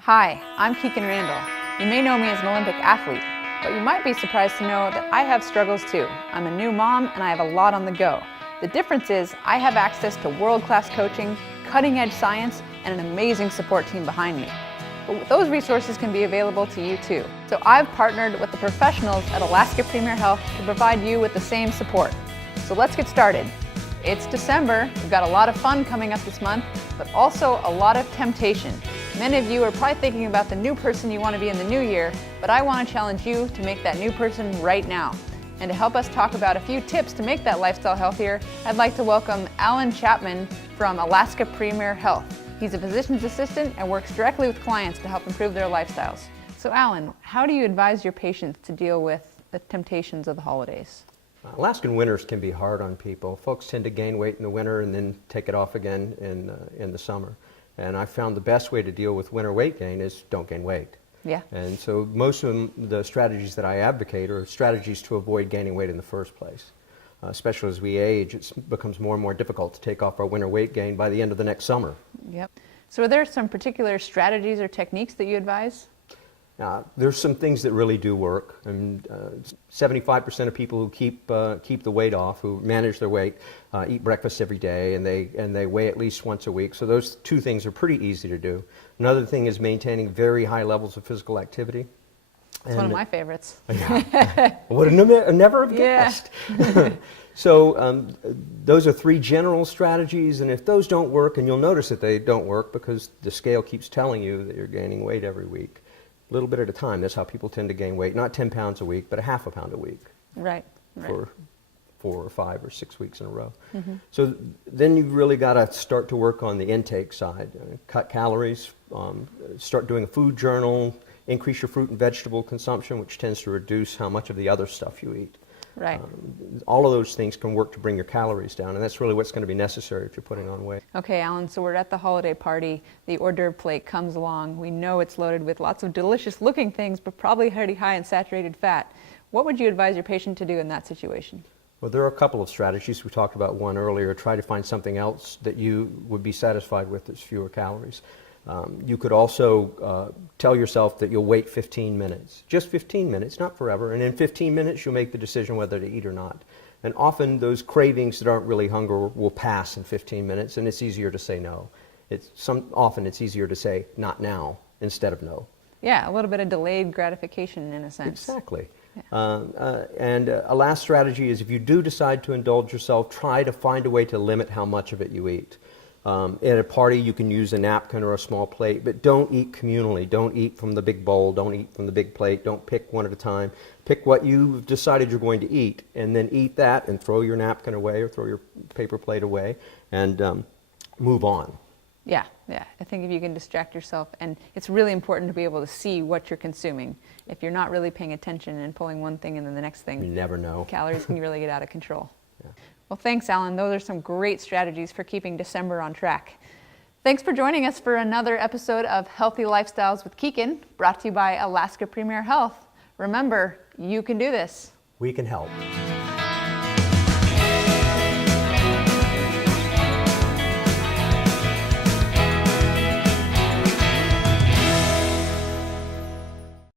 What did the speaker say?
Hi, I'm Kikkan Randall. You may know me as an Olympic athlete, but you might be surprised to know that I have struggles too. I'm a new mom and I have a lot on the go. The difference is I have access to world-class coaching, cutting-edge science, and an amazing support team behind me. But those resources can be available to you too. So I've partnered with the professionals at Alaska Premier Health to provide you with the same support. So let's get started. It's December, we've got a lot of fun coming up this month, but also a lot of temptation. Many of you are probably thinking about the new person you want to be in the new year, but I want to challenge you to make that new person right now. And to help us talk about a few tips to make that lifestyle healthier, I'd like to welcome Allen Chapman from Alaska Premier Health. He's a physician's assistant and works directly with clients to help improve their lifestyles. So Allen, how do you advise your patients to deal with the temptations of the holidays? Alaskan winters can be hard on people. Folks tend to gain weight in the winter and then take it off again in the summer. And I found the best way to deal with winter weight gain is don't gain weight. Yeah. And so most of the strategies that I advocate are strategies to avoid gaining weight in the first place. Especially as we age, it becomes more and more difficult to take off our winter weight gain by the end of the next summer. Yep. So are there some particular strategies or techniques that you advise? There's some things that really do work. And 75% of people who keep the weight off, who manage their weight, eat breakfast every day, and they weigh at least once a week. So those two things are pretty easy to do. Another thing is maintaining very high levels of physical activity. It's one of my favorites. Yeah. Would have never have guessed. Yeah. So those are three general strategies, and if those don't work, and you'll notice that they don't work because the scale keeps telling you that you're gaining weight every week, a little bit at a time. That's how people tend to gain weight. Not 10 pounds a week, but a half a pound a week. Right. For 4 or 5 or 6 weeks in a row. Mm-hmm. So then you've really got to start to work on the intake side. Cut calories, start doing a food journal, increase your fruit and vegetable consumption, which tends to reduce how much of the other stuff you eat. Right. All of those things can work to bring your calories down, and that's really what's going to be necessary if you're putting on weight. Okay, Allen, so we're at the holiday party. The hors d'oeuvre plate comes along. We know it's loaded with lots of delicious looking things, but probably pretty high in saturated fat. What would you advise your patient to do in that situation? Well, there are a couple of strategies. We talked about one earlier. Try to find something else that you would be satisfied with that's fewer calories. You could also tell yourself that you'll wait 15 minutes. Just 15 minutes, not forever. And in 15 minutes, you'll make the decision whether to eat or not. And often those cravings that aren't really hunger will pass in 15 minutes, and it's easier to say no. Often it's easier to say not now instead of no. Yeah, a little bit of delayed gratification in a sense. Exactly. Yeah. And a last strategy is if you do decide to indulge yourself, try to find a way to limit how much of it you eat. At a party, you can use a napkin or a small plate, but don't eat communally. Don't eat from the big bowl. Don't eat from the big plate. Don't pick one at a time. Pick what you've decided you're going to eat, and then eat that and throw your napkin away or throw your paper plate away and move on. Yeah. I think if you can distract yourself, and it's really important to be able to see what you're consuming. If you're not really paying attention and pulling one thing and then the next thing, you never know. Calories can really get out of control. Yeah. Well, thanks, Allen. Those are some great strategies for keeping December on track. Thanks for joining us for another episode of Healthy Lifestyles with Kikkan, brought to you by Alaska Premier Health. Remember, you can do this. We can help.